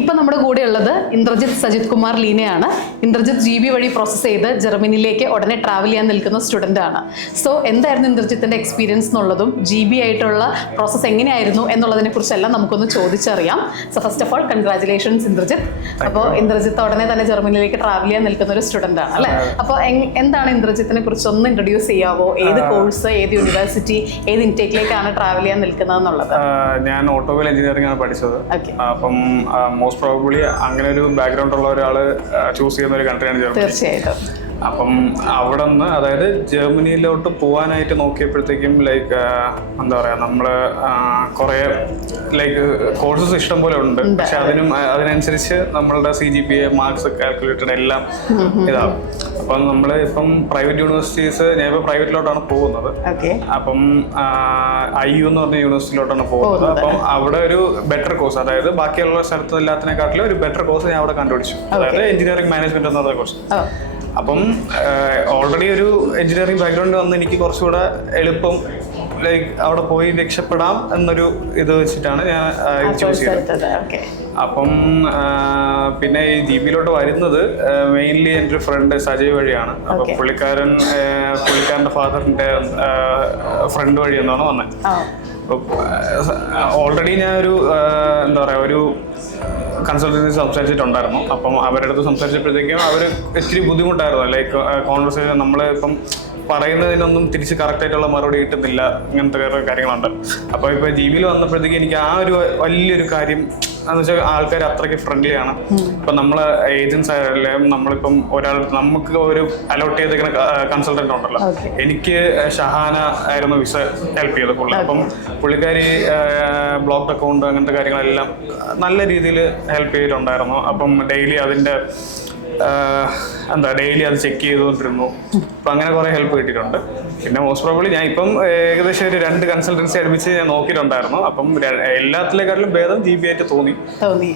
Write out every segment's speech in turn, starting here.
ഇപ്പം നമ്മുടെ കൂടെ ഉള്ളത് ഇന്ദ്രജിത്ത് സജിത് കുമാർ ലീനയാണ്. ഇന്ദ്രജിത്ത് GB വഴി പ്രോസസ്സ് ചെയ്ത് ജർമ്മനിയിലേക്ക് ഉടനെ ട്രാവൽ ചെയ്യാൻ നിൽക്കുന്ന സ്റ്റുഡൻ്റ് ആണ്. സോ എന്തായിരുന്നു ഇന്ദ്രജിത്തിന്റെ എക്സ്പീരിയൻസ് എന്നുള്ളതും GB ആയിട്ടുള്ള പ്രോസസ്സ് എങ്ങനെയായിരുന്നു എന്നുള്ളതിനെ കുറിച്ചെല്ലാം നമുക്കൊന്ന് ചോദിച്ചറിയാം. So first of all congratulations Indrajith. അപ്പോൾ ഇന്ദ്രജിത്ത് ഉടനെ തന്നെ ജർമ്മനിയിലേക്ക് ട്രാവൽ ചെയ്യാൻ നിൽക്കുന്ന ഒരു സ്റ്റുഡൻ്റ് ആണ് അല്ലേ? അപ്പോൾ എന്താണ് ഇന്ദ്രജിത്തിനെ കുറിച്ച് ഒന്ന് ഇൻട്രൊഡ്യൂസ് ചെയ്യാവോ? ഏത് കോഴ്സ്, ഏത് യൂണിവേഴ്സിറ്റി, ഏത് ഇൻടേക്കിലേക്കാണ് ട്രാവൽ ചെയ്യാൻ നിൽക്കുന്നത് എന്നുള്ളത്? ഞാൻ ഓട്ടോമൊബൈൽ എഞ്ചിനീയറിംഗ് ആണ് പഠിച്ചത്. അപ്പം മോസ്റ്റ് പ്രോബബ്ലി അങ്ങനെ ഒരു ബാക്ക്ഗ്രൗണ്ട് ഉള്ള ഒരാൾ ചൂസ് ചെയ്യുന്ന ഒരു കൺട്രിയാണ് ജർമ്മനി. തീർച്ചയായിട്ടും. അപ്പം അവിടെ നിന്ന് അതായത് ജർമ്മനിയിലോട്ട് പോകാനായിട്ട് നോക്കിയപ്പോഴത്തേക്കും ലൈക്ക് എന്താ പറയുക, നമ്മൾ കുറേ ലൈക്ക് കോഴ്സസ് ഇഷ്ടം പോലെ ഉണ്ട്. പക്ഷെ അതിനനുസരിച്ച് നമ്മളുടെ CGPA മാർക്സ് കാൽക്കുലേറ്റഡ് എല്ലാം ഇതാവും. അപ്പം നമ്മൾ ഇപ്പം പ്രൈവറ്റ് യൂണിവേഴ്സിറ്റീസ്, ഞാൻ ഇപ്പോൾ പ്രൈവറ്റിലോട്ടാണ് പോകുന്നത്. അപ്പം IU എന്ന് പറഞ്ഞ യൂണിവേഴ്സിറ്റിയിലോട്ടാണ് പോകുന്നത്. അപ്പം അവിടെ ഒരു ബെറ്റർ കോഴ്സ്, അതായത് ബാക്കിയുള്ള സ്ഥലത്ത് എല്ലാത്തിനെക്കാട്ടിലും ഒരു ബെറ്റർ കോഴ്സ് ഞാൻ അവിടെ കണ്ടുപിടിച്ചു. അതായത് എഞ്ചിനീയറിംഗ് മാനേജ്മെന്റ് എന്ന കോഴ്സ്. അപ്പം ഓൾറെഡി ഒരു എഞ്ചിനീയറിംഗ് ബാക്ക്ഗ്രൗണ്ട് വന്ന് എനിക്ക് കുറച്ചുകൂടെ എളുപ്പം ലൈക്ക് അവിടെ പോയി രക്ഷപ്പെടാം എന്നൊരു ഇത് വെച്ചിട്ടാണ് ഞാൻ ചൂസ് ചെയ്തത്. അപ്പം പിന്നെ ഈ GB-യിലോട്ട് വരുന്നത് മെയിൻലി എൻ്റെ ഒരു ഫ്രണ്ട് സജയ് വഴിയാണ്. അപ്പം പുള്ളിക്കാരൻ്റെ ഫാദറിൻ്റെ ഫ്രണ്ട് വഴി എന്നാണ് വന്നത്. ഓൾറെഡി ഞാൻ ഒരു എന്താ പറയുക, ഒരു കൺസൾട്ടൻസി സംസാരിച്ചിട്ടുണ്ടായിരുന്നു. അപ്പം അവരുടെ അടുത്ത് സംസാരിച്ചപ്പോഴത്തേക്കും അവർ ഇച്ചിരി ബുദ്ധിമുട്ടായിരുന്നു. ലൈക്ക് കോൺവെർസേഷൻ നമ്മൾ ഇപ്പം പറയുന്നതിനൊന്നും തിരിച്ച് കറക്റ്റായിട്ടുള്ള മറുപടി കിട്ടുന്നില്ല, ഇങ്ങനത്തെ വേറെ കാര്യങ്ങളുണ്ട്. അപ്പോൾ ഇപ്പോൾ GB-യിൽ വന്നപ്പോഴത്തേക്കും എനിക്ക് ആ ഒരു വലിയൊരു കാര്യം എന്ന് വെച്ചാൽ ആൾക്കാർ അത്രയ്ക്ക് ഫ്രണ്ട്ലിയാണ്. ഇപ്പം നമ്മൾ ഏജൻസ് ആയാലും നമ്മളിപ്പം നമുക്ക് ഒരു അലോട്ട് ചെയ്തിരിക്കുന്ന കൺസൾട്ടൻ്റ് ഉണ്ടല്ലോ, എനിക്ക് ഷഹാന ആയിരുന്നു വിസ ഹെൽപ്പ് ചെയ്തത് പുള്ളി. അപ്പം പുള്ളിക്കാരി ബ്ലോക്ക്ഡ് അക്കൗണ്ട് അങ്ങനത്തെ കാര്യങ്ങളെല്ലാം നല്ല രീതിയിൽ ഹെൽപ്പ് ചെയ്തിട്ടുണ്ടായിരുന്നു. അപ്പം ഡെയിലി അതിൻ്റെ ഡെയിലി അത് ചെക്ക് ചെയ്തുകൊണ്ടിരുന്നു. അപ്പം അങ്ങനെ കുറേ ഹെൽപ്പ് കിട്ടിയിട്ടുണ്ട്. പിന്നെ മോസ്റ്റ് പ്രോബബ്ലി ഞാൻ ഇപ്പം ഏകദേശം ഒരു 2 കൺസൾട്ടൻസി അടുപ്പിച്ച് ഞാൻ നോക്കിയിട്ടുണ്ടായിരുന്നു. അപ്പം എല്ലാത്തിലേക്കാട്ടിലും ഭേദം GB ആയിട്ട് തോന്നി.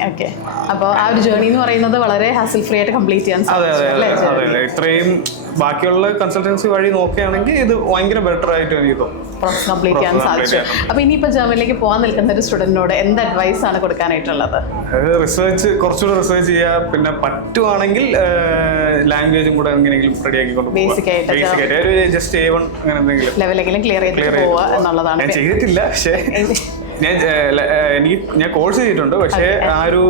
ഓക്കെ. അപ്പോൾ ആ ഒരു ജേർണി എന്ന് പറയുന്നത് വളരെ ഹാസിൽ ഫ്രീ ആയിട്ട് കംപ്ലീറ്റ് ചെയ്യാൻ സാധിച്ചു. അതെ, ഇത്രയും ബാക്കിയുള്ള കൺസൾട്ടൻസി വഴി നോക്കുകയാണെങ്കിൽ ഇത് ഭയങ്കര ബെറ്റർ ആയിട്ട് എനിക്ക് തോന്നുന്നു. കംപ്ലീറ്റ് ചെയ്യാൻ സാധിച്ചു. അപ്പൊ ഇനിയിപ്പോൾ ജർമ്മനിലേക്ക് പോകാൻ നിൽക്കുന്ന ഒരു സ്റ്റുഡന്റിനോട് എന്ത് അഡ്വൈസ് ആണ് കൊടുക്കാനായിട്ടുള്ളത്? കുറച്ചുകൂടെ റിസർച്ച് ചെയ്യുക. പിന്നെ പറ്റുവാണെങ്കിൽ ലാംഗ്വേജും കൂടെ എങ്ങനെയെങ്കിലും റെഡിയാക്കി കൊണ്ട് ബേസിക് ആയിട്ട് ജസ്റ്റ് A1 അങ്ങനെ എന്തെങ്കിലും ലെവലെങ്കിലും ക്ലിയർ ചെയ്ത് പോവുക എന്നുള്ളതാണ്. ഞാൻ ചെയ്തിട്ടില്ല, പക്ഷേ ഞാൻ കോഴ്സ് ചെയ്തിട്ടുണ്ട്. പക്ഷേ ആ ഒരു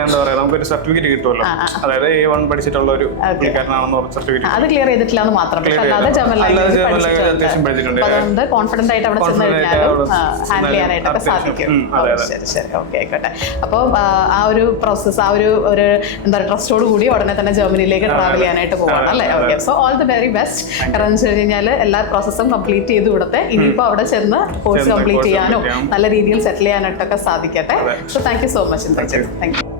എന്താ പറയാ, നമുക്കൊരു സർട്ടിഫിക്കറ്റ് കിട്ടുമല്ലോ, അതായത് A1 പഠിച്ചിട്ടുള്ള ഒരു പുള്ളിക്കാരനാണെന്ന് പറഞ്ഞ സർട്ടിഫിക്കറ്റ്. അത് ക്ലിയർ ചെയ്തിട്ടില്ല എന്ന് മാത്രം. അത്യാവശ്യം പഠിച്ചിട്ടുണ്ട്. അതുകൊണ്ട് കോൺഫിഡന്റ് ആയിട്ട് അവിടെ ചെന്ന് കഴിഞ്ഞാലും ഹാൻഡിൽ ചെയ്യാനായിട്ടൊക്കെ സാധിക്കും. ശരി, ഓക്കെ, ആയിക്കോട്ടെ. അപ്പോൾ ആ ഒരു പ്രോസസ്, ആ ഒരു എന്താ പറയുക, ട്രസ്റ്റോട് കൂടി ഉടനെ തന്നെ ജർമ്മനിയിലേക്ക് ട്രാവൽ ചെയ്യാനായിട്ട് പോവാണ് അല്ലേ? Okay. So all the very best. കാരണം എന്ന് വെച്ച് കഴിഞ്ഞാൽ എല്ലാ പ്രോസസ്സും കംപ്ലീറ്റ് ചെയ്ത് കൊടുത്തെ ഇനിയിപ്പോൾ അവിടെ ചെന്ന് കോഴ്സ് കംപ്ലീറ്റ് ചെയ്യാനോ നല്ല രീതിയിൽ സെറ്റിൽ ചെയ്യാനായിട്ടൊക്കെ സാധിക്കട്ടെ. So thank you so much. Thank you.